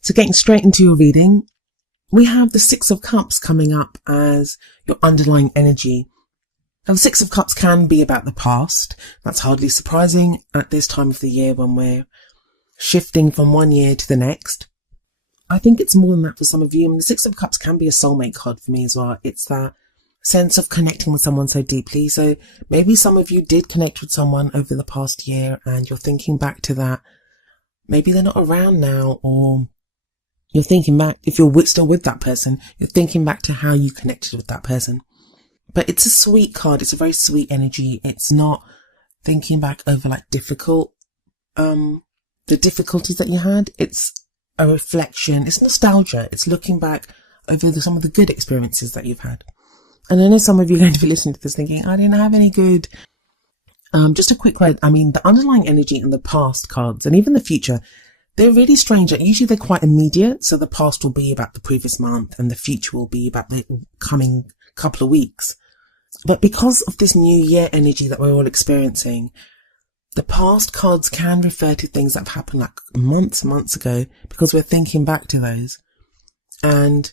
So getting straight into your reading, we have the Six of Cups coming up as your underlying energy. Now, the Six of Cups can be about the past. That's hardly surprising at this time of the year when we're shifting from one year to the next. I think it's more than that for some of you. I mean, the Six of Cups can be a soulmate card for me as well. It's that sense of connecting with someone so deeply. So maybe some of you did connect with someone over the past year and you're thinking back to that. Maybe they're not around now, or you're thinking back, if you're still with that person, you're thinking back to how you connected with that person. But it's a sweet card. It's a very sweet energy. It's not thinking back over like the difficulties that you had. It's a reflection. It's nostalgia. It's looking back over some of the good experiences that you've had. And I know some of you are going to be listening to this thinking, I didn't have any good. Just a quick word. I mean, the underlying energy in the past cards and even the future, they're really strange. Usually they're quite immediate. So the past will be about the previous month and the future will be about the coming couple of weeks. But because of this new year energy that we're all experiencing, the past cards can refer to things that have happened like months ago, because we're thinking back to those. And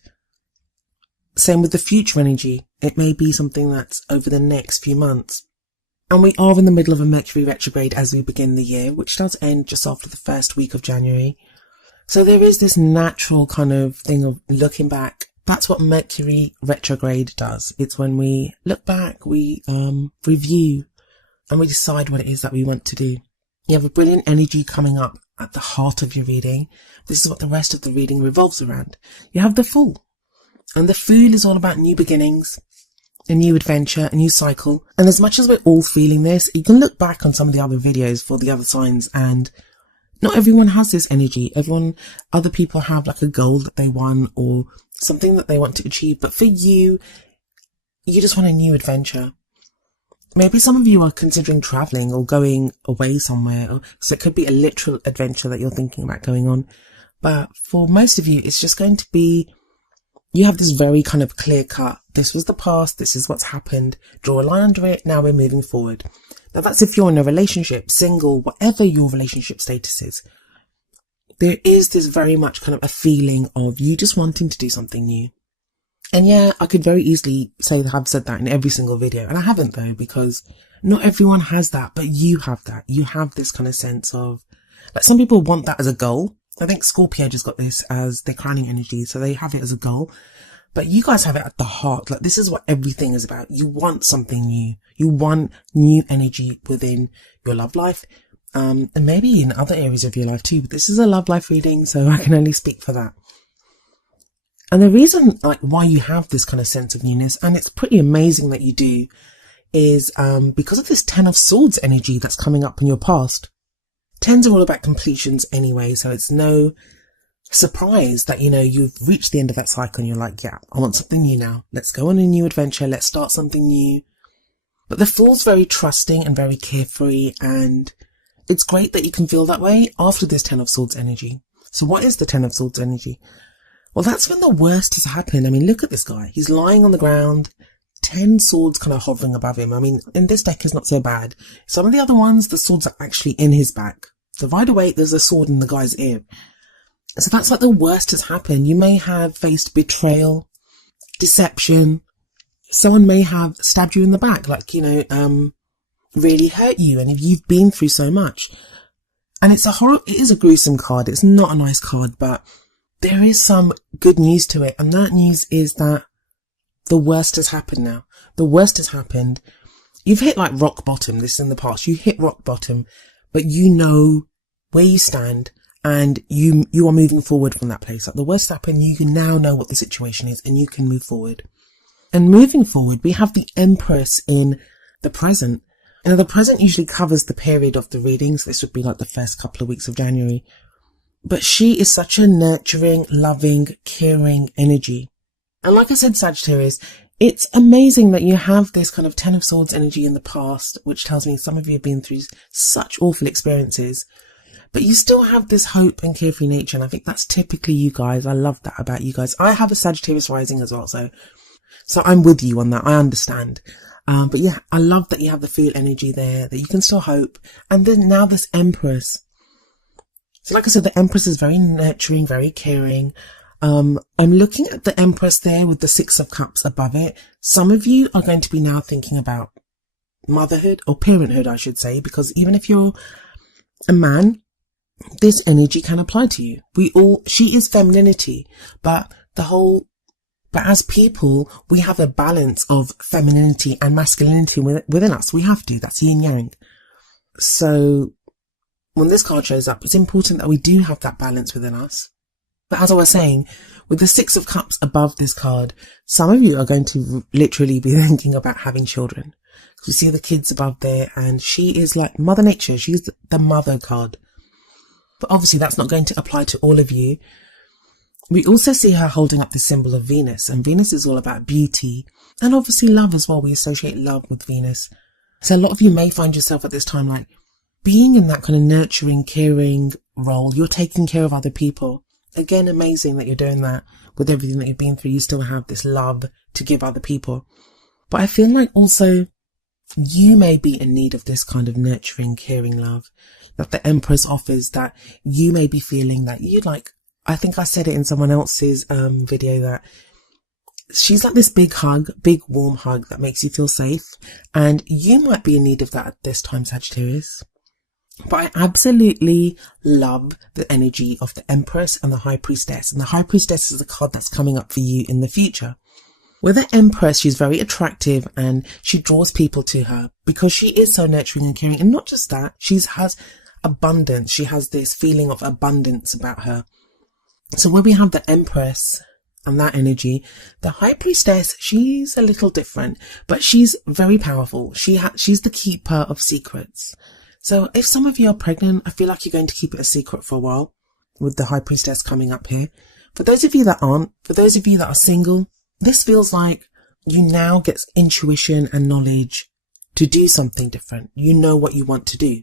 same with the future energy. It may be something that's over the next few months. And we are in the middle of a Mercury retrograde as we begin the year, which does end just after the first week of January. So there is this natural kind of thing of looking back. That's what Mercury retrograde does. It's when we look back, we review, and we decide what it is that we want to do. You have a brilliant energy coming up at the heart of your reading. This is what the rest of the reading revolves around. You have the Fool. And the Fool is all about new beginnings, a new adventure, a new cycle. And as much as we're all feeling this, you can look back on some of the other videos for the other signs, and not everyone has this energy. Other people have like a goal that they want or something that they want to achieve. But for you, you just want a new adventure. Maybe some of you are considering traveling or going away somewhere. So it could be a literal adventure that you're thinking about going on. But for most of you, it's just going to be, you have this very kind of clear cut. This was the past. This is what's happened. Draw a line under it. Now we're moving forward. Now that's if you're in a relationship, single, whatever your relationship status is. There is this very much kind of a feeling of you just wanting to do something new. And yeah, I could very easily say that I've said that in every single video. And I haven't though, because not everyone has that, but you have that. You have this kind of sense of, like, some people want that as a goal. I think Scorpio just got this as their crowning energy. So they have it as a goal, but you guys have it at the heart. Like, this is what everything is about. You want something new. You want new energy within your love life. And maybe in other areas of your life too, but this is a love life reading, so I can only speak for that. And the reason, like, why you have this kind of sense of newness, and it's pretty amazing that you do, is because of this Ten of Swords energy that's coming up in your past. Tens are all about completions anyway, so it's no surprise that, you know, you've reached the end of that cycle and you're like, yeah, I want something new now. Let's go on a new adventure. Let's start something new. But the Fool's very trusting and very carefree, and it's great that you can feel that way after this Ten of Swords energy. So what is the Ten of Swords energy? Well, that's when the worst has happened. I mean, look at this guy. He's lying on the ground, 10 swords kind of hovering above him. I mean, in this deck, it's not so bad. Some of the other ones, the swords are actually in his back. So right away, there's a sword in the guy's ear. So that's like the worst has happened. You may have faced betrayal, deception. Someone may have stabbed you in the back, like, you know, really hurt you. And if you've been through so much, and it is a gruesome card. It's not a nice card, but there is some good news to it. And that news is that the worst has happened now. The worst has happened. You've hit like rock bottom. This is in the past. You hit rock bottom, but you know where you stand and you are moving forward from that place. Like, the worst happened. You can now know what the situation is and you can move forward. And moving forward, we have the Empress in the present. Now, the present usually covers the period of the readings. This would be like the first couple of weeks of January. But she is such a nurturing, loving, caring energy. And like I said, Sagittarius, it's amazing that you have this kind of Ten of Swords energy in the past, which tells me some of you have been through such awful experiences. But you still have this hope and carefree nature. And I think that's typically you guys. I love that about you guys. I have a Sagittarius rising as well. So I'm with you on that. I understand. But yeah, I love that you have the Fool energy there, that you can still hope. And then now this Empress. So like I said, the Empress is very nurturing, very caring. I'm looking at the Empress there with the Six of Cups above it. Some of you are going to be now thinking about motherhood or parenthood, I should say, because even if you're a man, this energy can apply to you. She is femininity, but as people, we have a balance of femininity and masculinity within us. We have to. That's yin yang. So when this card shows up, it's important that we do have that balance within us. But as I was saying, with the Six of Cups above this card, some of you are going to literally be thinking about having children. You see the kids above there, and she is like Mother Nature. She's the mother card. But obviously that's not going to apply to all of you. We also see her holding up the symbol of Venus, and Venus is all about beauty and obviously love as well. We associate love with Venus. So a lot of you may find yourself at this time like being in that kind of nurturing, caring role. You're taking care of other people. Again, amazing that you're doing that with everything that you've been through. You still have this love to give other people. But I feel like also you may be in need of this kind of nurturing, caring love that the Empress offers, that you may be feeling that you'd like. I think I said it in someone else's video that she's like this big hug, big warm hug that makes you feel safe. And you might be in need of that at this time, Sagittarius. But I absolutely love the energy of the Empress and the High Priestess. And the High Priestess is a card that's coming up for you in the future. With the Empress, she's very attractive and she draws people to her because she is so nurturing and caring. And not just that, she has abundance. She has this feeling of abundance about her. So when we have the Empress and that energy, the High Priestess, she's a little different, but she's very powerful. She's the keeper of secrets. So if some of you are pregnant, I feel like you're going to keep it a secret for a while with the High Priestess coming up here. For those of you that aren't, for those of you that are single, this feels like you now get intuition and knowledge to do something different. You know what you want to do.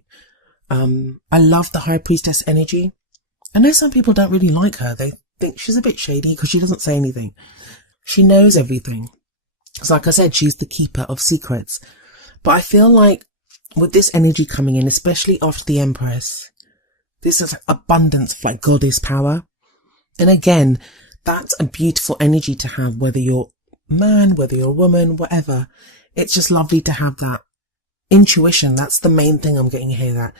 I love the High Priestess energy. I know some people don't really like her. They think she's a bit shady because she doesn't say anything. She knows everything. So like I said, she's the keeper of secrets. But I feel like with this energy coming in, especially after the Empress, this is like abundance of like goddess power. And again, that's a beautiful energy to have, whether you're a man, whether you're a woman, whatever. It's just lovely to have that intuition. That's the main thing I'm getting here, that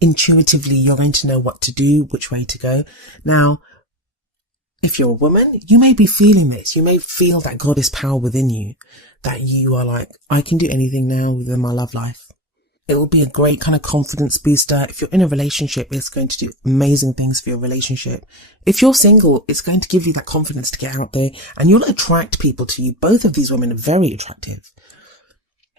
intuitively you're going to know what to do, which way to go. Now, if you're a woman, you may be feeling this. You may feel that goddess power within you, that you are like, I can do anything now within my love life. It will be a great kind of confidence booster. If you're in a relationship, it's going to do amazing things for your relationship. If you're single, it's going to give you that confidence to get out there and you'll attract people to you. Both of these women are very attractive.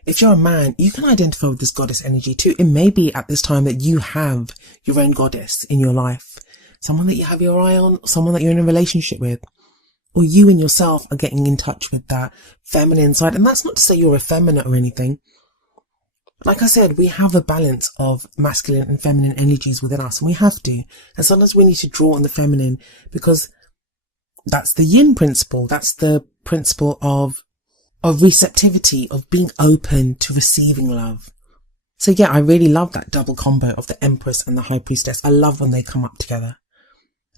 If you're a man, you can identify with this goddess energy too. It may be at this time that you have your own goddess in your life. Someone that you have your eye on, someone that you're in a relationship with. Or you and yourself are getting in touch with that feminine side. And that's not to say you're effeminate or anything. Like I said, we have a balance of masculine and feminine energies within us, and we have to. And sometimes we need to draw on the feminine because that's the yin principle. That's the principle of receptivity, of being open to receiving love. So yeah, I really love that double combo of the Empress and the High Priestess. I love when they come up together.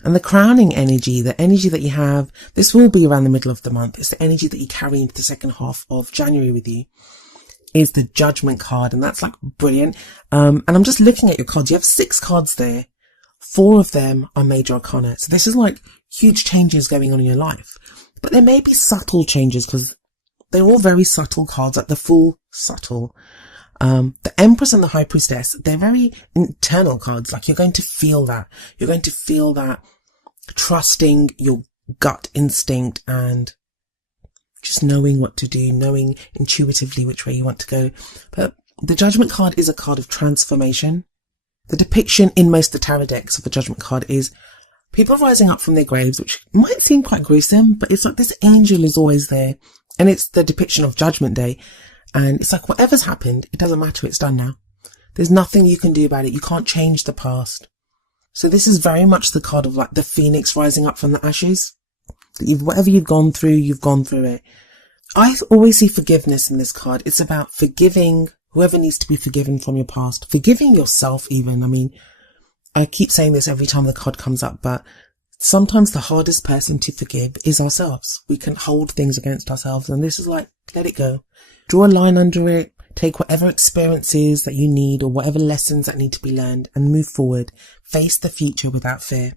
And the crowning energy, the energy that you have, this will be around the middle of the month. It's the energy that you carry into the second half of January with you. Is the Judgment card, and that's like brilliant. And I'm just looking at your cards. You have 6 cards there. 4 of them are major arcana. So this is like huge changes going on in your life. But there may be subtle changes because they're all very subtle cards, like the full subtle. The Empress and the High Priestess, they're very internal cards. Like you're going to feel that. You're going to feel that trusting your gut instinct and just knowing what to do, knowing intuitively which way you want to go. But the Judgment card is a card of transformation. The depiction in most of the tarot decks of the Judgment card is people rising up from their graves, which might seem quite gruesome, but it's like this angel is always there. And it's the depiction of Judgment Day. And it's like whatever's happened, it doesn't matter, it's done now. There's nothing you can do about it. You can't change the past. So this is very much the card of like the phoenix rising up from the ashes. Whatever you've gone through it. I always see forgiveness in this card. It's about forgiving whoever needs to be forgiven from your past, forgiving yourself even. I mean, I keep saying this every time the card comes up, but sometimes the hardest person to forgive is ourselves. We can hold things against ourselves, and this is like, let it go. Draw a line under it, take whatever experiences that you need or whatever lessons that need to be learned and move forward. Face the future without fear.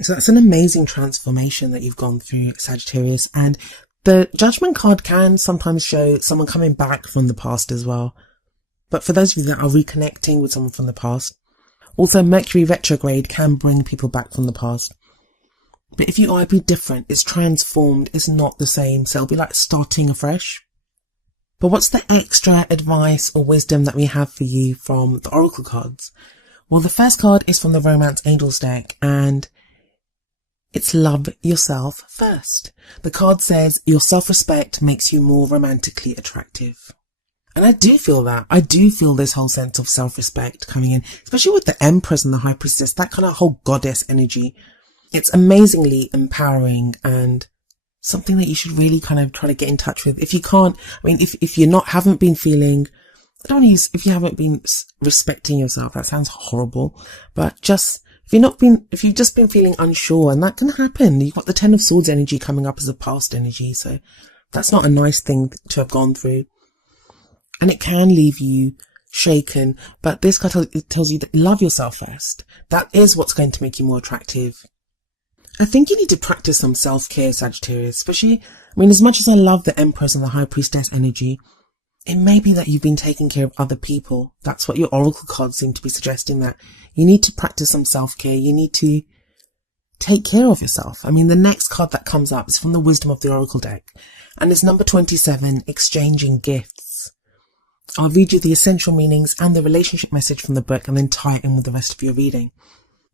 So that's an amazing transformation that you've gone through, Sagittarius. And the Judgment card can sometimes show someone coming back from the past as well. But for those of you that are reconnecting with someone from the past, also Mercury retrograde can bring people back from the past. But if you are be different, it's transformed, it's not the same. So it'll be like starting afresh. But what's the extra advice or wisdom that we have for you from the Oracle cards? Well, the first card is from the Romance Angels deck, and it's love yourself first. The card says your self-respect makes you more romantically attractive. And I do feel that. I do feel this whole sense of self-respect coming in, especially with the Empress and the High Priestess, that kind of whole goddess energy. It's amazingly empowering and something that you should really kind of try to get in touch with. If you can't, I mean, if you're haven't been feeling, I don't want to use, if you haven't been respecting yourself, that sounds horrible, but just, if you've just been feeling unsure, and that can happen. You've got the Ten of Swords energy coming up as a past energy, so that's not a nice thing to have gone through. And it can leave you shaken, but this card tells you that love yourself first. That is what's going to make you more attractive. I think you need to practice some self-care, Sagittarius, especially, I mean, as much as I love the Empress and the High Priestess energy, it may be that you've been taking care of other people. That's what your Oracle cards seem to be suggesting, that you need to practice some self-care. You need to take care of yourself. I mean, the next card that comes up is from the Wisdom of the Oracle deck, and it's number 27, Exchanging Gifts. I'll read you the essential meanings and the relationship message from the book and then tie it in with the rest of your reading.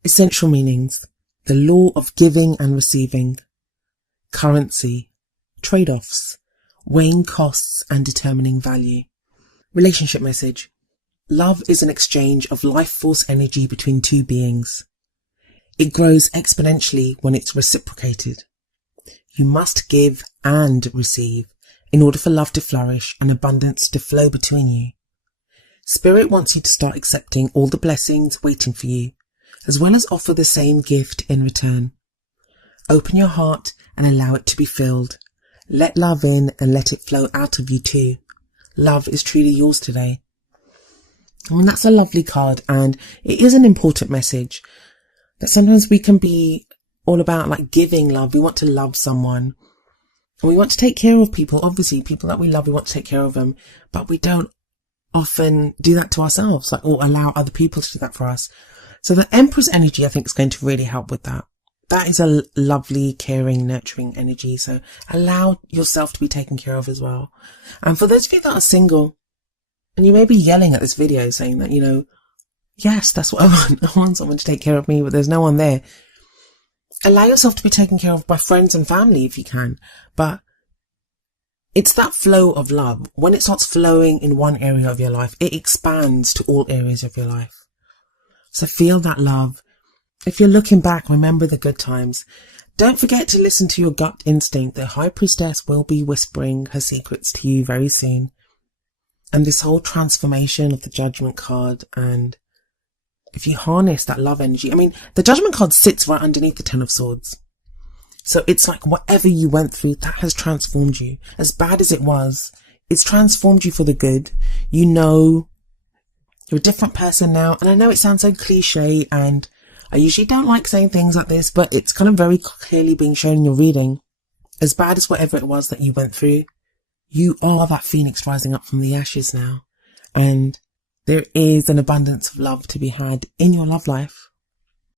Essential meanings: the law of giving and receiving, currency, trade-offs, weighing costs and determining value. Relationship message: love is an exchange of life force energy between two beings. It grows exponentially when it's reciprocated. You must give and receive in order for love to flourish and abundance to flow between you. Spirit wants you to start accepting all the blessings waiting for you, as well as offer the same gift in return. Open your heart and allow it to be filled. Let love in and let it flow out of you too. Love is truly yours today. I mean, that's a lovely card, and it is an important message that sometimes we can be all about like giving love. We want to love someone and we want to take care of people. Obviously, people that we love, we want to take care of them, but we don't often do that to ourselves, like, or allow other people to do that for us. So the Empress energy, I think, is going to really help with that. That is a lovely, caring, nurturing energy. So allow yourself to be taken care of as well. And for those of you that are single, and you may be yelling at this video saying that, you know, yes, that's what I want. I want someone to take care of me, but there's no one there. Allow yourself to be taken care of by friends and family if you can. But it's that flow of love. When it starts flowing in one area of your life, it expands to all areas of your life. So feel that love. If you're looking back, remember the good times. Don't forget to listen to your gut instinct. The High Priestess will be whispering her secrets to you very soon. And this whole transformation of the Judgment card, and if you harness that love energy, I mean, the Judgment card sits right underneath the Ten of Swords. So it's like whatever you went through, that has transformed you. As bad as it was, it's transformed you for the good. You know, you're a different person now. And I know it sounds so cliche, and I usually don't like saying things like this, but it's kind of very clearly being shown in your reading. As bad as whatever it was that you went through, you are that phoenix rising up from the ashes now. And there is an abundance of love to be had in your love life.